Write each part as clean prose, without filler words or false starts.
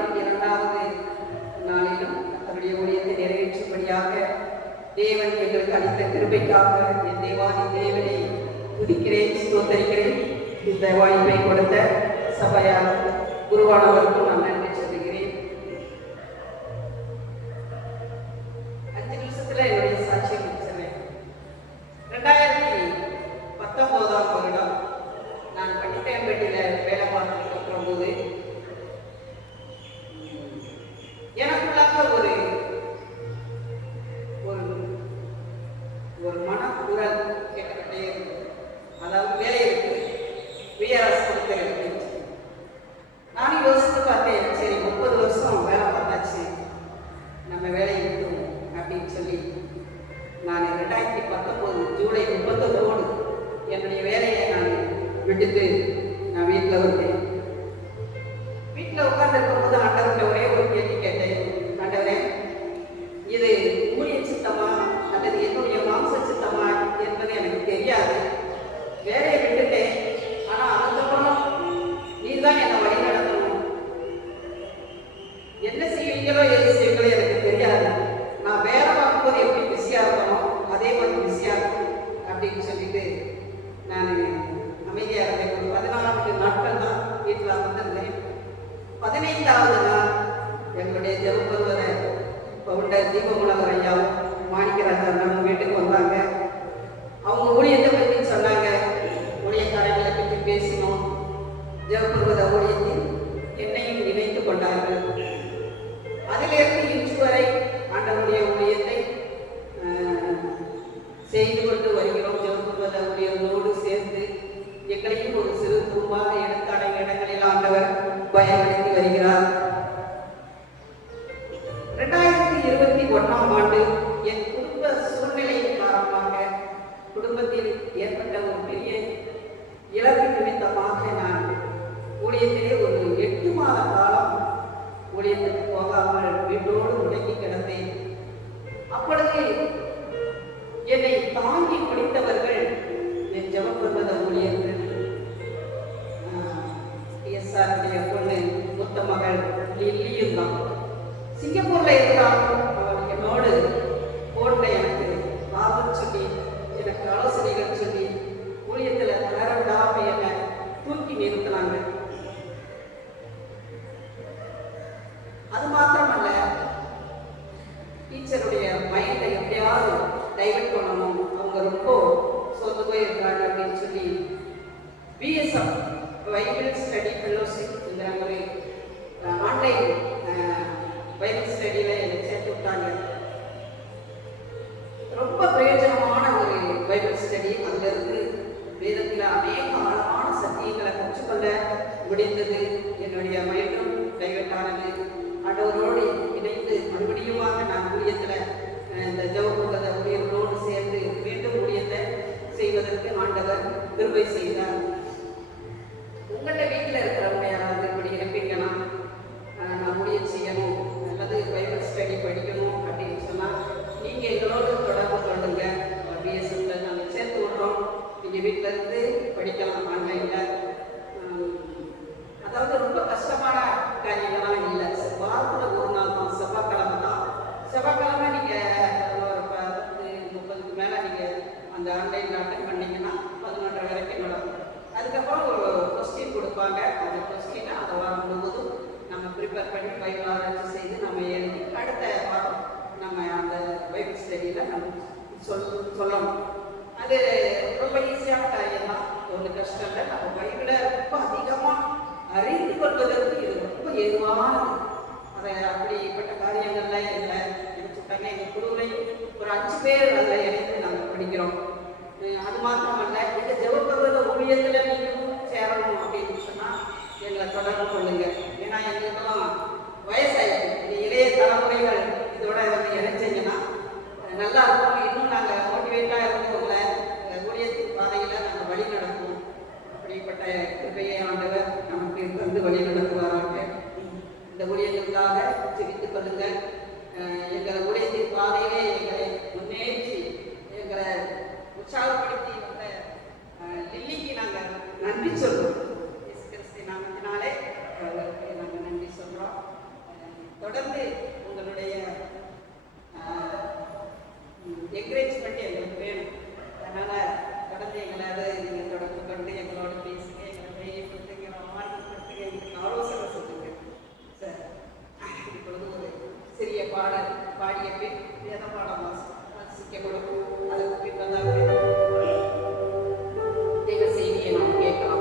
வாரத்தின் 2வது நாளிலும் தன்னுடைய ஊழியத்தை நிறைவேற்றும்படியாக தேவன் எங்களுக்கு அளித்த கிருபைக்காக என் தேவாதி தேவனை துதிக்கிறேன், ஸ்தோத்தரிக்கிறேன். இந்த வாய்ப்பை கொடுத்த சபையார் குருவானவருக்கும் நான் நன்றி சொல்லுகிறேன். 5 நிமிஷத்துல என்னுடைய சாட்சியை முடிச்சிருவேன். 2019ஆம் வருடம் நான் பட்டிப்பேம்பேட்டையில் வேலை பார்த்துட்டு இருக்கிற போது எனக்குள்ளாக ஒரு மனக்குரல் கேட்கப்பட்டே இருந்தது. அதாவது வேலை இருக்கு, விஆர்எஸ் கொடுத்துருக்கு. நானும் யோசித்து பார்த்தேன், சரி 30 வருஷம் வேலை பார்த்தாச்சு, நம்ம வேலையை விட்டுருவோம் அப்படின்னு சொல்லி நான் 2019 ஜூலை 31 என்னுடைய வேலையை நான் விட்டுட்டு நான் வீட்டில் வந்தேன். வீட்டில் உட்கார்ந்துருக்கும் போது ஆண்டவர்கிட்ட ஒரே ஒரு கேள்வி கேட்டேன். ஆண்டவரே, இது ஊழிய சித்தமா அல்லது என்னுடைய மாம்ச சித்தமா என்பது எனக்கு தெரியாது. வேலையை விட்டுட்டேன், ஆனால் அதுக்கப்புறம் நீ தான் என்னை வழி நடத்தணும். என்ன செய்வீங்களோ எது செய்வீங்களோ எனக்கு தெரியாது. நான் வேலை பார்க்கும்போது எப்படி பிஸியாக இருக்கணும் அதே மாதிரி பிஸியாக இருக்கணும் அப்படின்னு சொல்லிட்டு நான் அமைதியாக இருந்தேன். ஒரு 14 நாட்கள் தான் வீட்டில் வந்திருந்தேன். 15வது நாள் எங்களுடைய ஜெபபருவத பவுண்டர் தீபமுலவர் ஐயாவும் மாணிக்கராஜா நம்ம வீட்டுக்கு வந்தாங்க. அவங்க ஊழியத்தை பற்றி சொன்னாங்க, ஊழியக்காரங்களை பற்றி பேசினோம். ஜெபபருவத ஊழியத்தில் என்னையும் நினைத்து கொண்டார்கள். அதிலிருந்து இன்று வரை ஆண்டவருடைய ஊழியத்தை செய்து கொண்டு வருகிறோம். ஜெபபருவத ஊழியர்களோடு சேர்ந்து எங்களையும் ஒரு சிறு குறும்பாக எடுத்து அடைந்த இடங்களில் ஆண்டவர் பயன்படுத்தி வருகிறார். 2021ஆம் ஆண்டு என் குடும்ப சூழ்நிலையின் காரணமாக குடும்பத்தில் ஏற்பட்ட ஒரு பெரிய இழப்பு நிமித்தமாக நான் ஊழியத்திலே ஒரு 8 மாத காலம் ஊழியத்துக்கு போகாமல் வீட்டோடு முடங்கி கிடந்தேன். அப்பொழுது என்னை தாங்கி பிடித்தவர்கள் என் ஜெபபருவத ஊழியர்கள். எஸ்ஆருடைய பொண்ணு மூத்த மகள் லில்லியும் தான். சிங்கப்பூர்ல இருந்தாலும் அவள் என்னோடு போன்ல எனக்கு ஆர்வம் சொல்லி எனக்கு ஆலோசனைகள் சொல்லி ஊழியத்துல தளர விடாம என்னை தூக்கி நிறுத்தினாங்க. அது மாத்திரமல்ல, டீச்சருடைய மைண்டை எப்படியாவது டைவர்ட் பண்ணணும், அவங்க ரொம்ப சொத்து போயிருக்கிறாங்க அப்படின்னு சொல்லி பிஎஸ்எஃப் பைபிள் ஸ்டடி ஃபெல்லோஷிப்ங்கிற ஒரு ஆன்லைன் பைபிள் ஸ்டடியில் என்னை சேர்த்து விட்டாங்க. ரொம்ப பிரயோஜனமான ஒரு பைபிள் ஸ்டடி. அதிலிருந்து வேதத்தில் அநேக ஆழமான சத்தியங்களை கற்றுக்கொள்ள முடிந்தது. என்னுடைய மைண்டும் டைவர்ட்டானது. ஆண்டவரோடு இணைந்து மறுபடியுமாக நான் ஊழியத்தில் இந்த ஜெபபருவத ஊழியர்களோடு சேர்ந்து மீண்டும் ஊழியத்தை செய்வதற்கு ஆண்டவர் கிருபை செய்தார். உங்கள்கிட்ட வீட்டில் இருக்கிறவங்க யாராவது இப்படி இருப்பீங்கன்னா, நான் ஊழியம் செய்யணும் அல்லது பைபிள் ஸ்டடி படிக்கணும் அப்படின்னு சொன்னால் நீங்கள் எங்களோடு தொடர்பு கொள்ளுங்க. பிஎஸ்எஃப்ல நாங்கள் சேர்த்து விட்றோம். நீங்கள் வீட்டில் இருந்து படிக்கலாம் ஆன்லைனில். அதாவது ரொம்ப கஷ்டமான காரியங்கள்லாம் இல்லை. வாரத்தில் ஒரு நாள் தான், செவ்வாய்க்கிழமை தான். செவ்வாய்க்கிழமை நீங்கள் ஒரு 10-30க்கு மேலே நீங்கள் அந்த ஆன்லைனில் அட்டன் பண்ணிங்கன்னா 11:30 வரைக்கும் நடக்கும். அதுக்கப்புறம் ஒரு கொஸ்டின் கொடுப்பாங்க. அந்த கொஸ்டினை அந்த வாரம் முழுவதும் நம்ம ப்ரிப்பேர் பண்ணி பைபிள் ஆராய்ச்சி செய்து நம்ம எழுதி அடுத்த வாரம் நம்ம அந்த பைபிள் ஸ்டடியில் நம்ம சொல்லணும். அது ரொம்ப ஈஸியான காரியம் தான், ஒன்றும் கஷ்டம் இல்லை. நம்ம பைபிளை ரொம்ப அதிகமாக அறிந்து கொள்வதற்கு இது ரொம்ப ஏதுவானது. அதை அப்படிப்பட்ட காரியங்கள்லாம் இல்லை நினச்சிட்டாங்க. எங்கள் குழுவிலையும் ஒரு 5 பேர் அதில் இணைந்து நாங்கள் படிக்கிறோம். அது மாத்திரமல்ல, இந்த ஜெபபருவத ஊழியத்தில் நீங்களும் சேரணும் அப்படின்னு சொன்னால் எங்களை தொடர்பு கொள்ளுங்க. ஏன்னா எங்களுக்கெல்லாம் வயசாயிடுச்சு. இந்த இளைய தலைமுறைகள் இதோட வந்து இணைச்சிங்கன்னா நல்லா இருக்கும். இன்னும் நாங்கள் மோட்டிவேட்டாக இருந்தவங்களை ஊழியத்தின் பாதையில் நாங்கள் வழி நடத்துவோம். அப்படிப்பட்ட கிருபையை ஆண்டவர் நமக்கு வந்து வழி நடத்துவாராக. இந்த ஊழியங்களுக்காக ஜெபித்துக் கொள்ளுங்க. எங்கள் ஊழியத்தின் பாதையிலே எங்களை முன்னேற்றி எங்களை உற்சாகப்படுத்தி வந்த லில்லிக்கு நாங்கள் நன்றி சொல்கிறோம். கிறிஸ்து நாமத்தினாலே நாங்கள் நன்றி சொல்கிறோம். பாடிய பின் வேத பாடம் வாசிக்கப்படும். அதற்கு பின்பதாக தேவ செய்தியை நாம் கேட்கலாம்.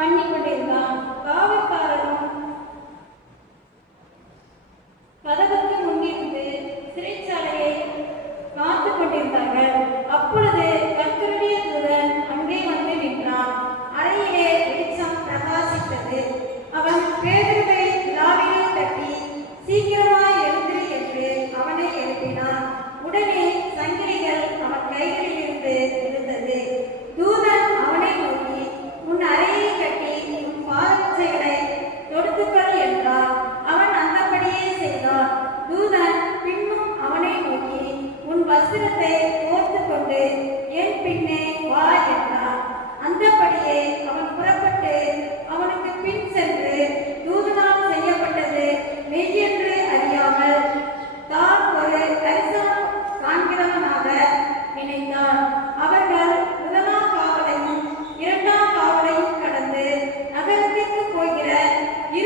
பண்ணி